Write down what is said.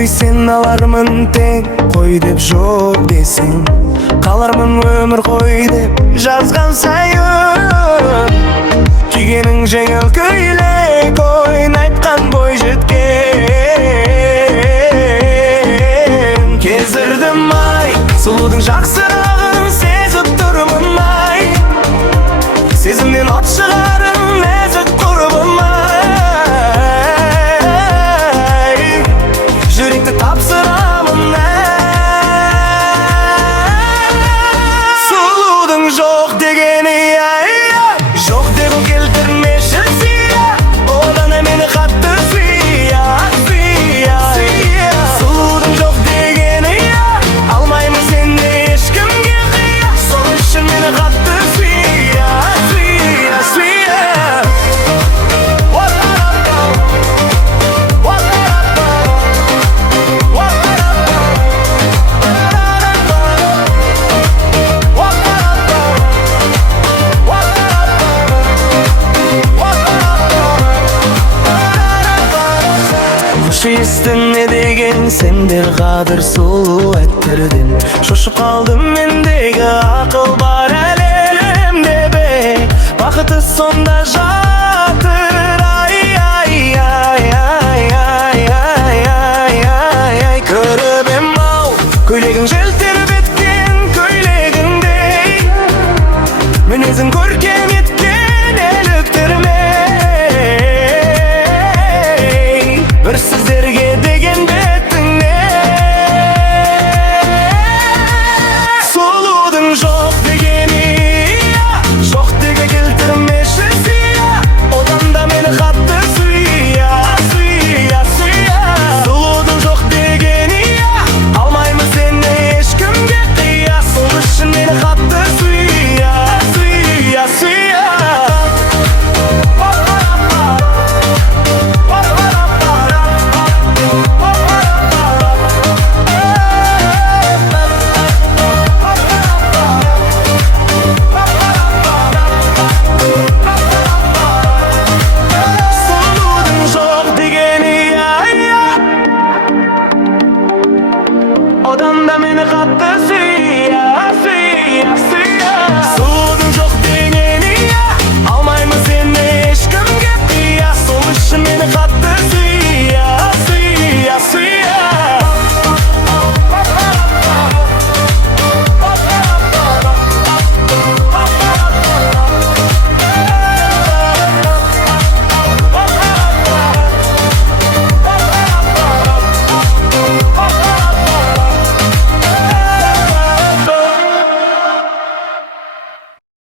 Сүйсен алармын тең, қой деп жоқ десең, қалармын өмір қой деп жазған сайын. Күйгенің жеңіл көйлек, ойнайтқан бой жеткен. Кездірдім ай, сұлудың жақсырағын сезіп тұрмын ай. Сезімнен от шығарым ләззат құрбым ай. Жүректі тапсырамын ай. Сұлудың жоқ дегені ай. Жоқ деп келтірмеші сия, одан мені қатты сүйя. Сұлудың жоқ дегені алмаймын сенде ешкімге қия. Сол үшін мені қатты сүйя. Естің не деген сендер қадір сұлу әттерден. Шошып қалдым мендегі ақыл бар әлемде бе. Бақыты сонда жар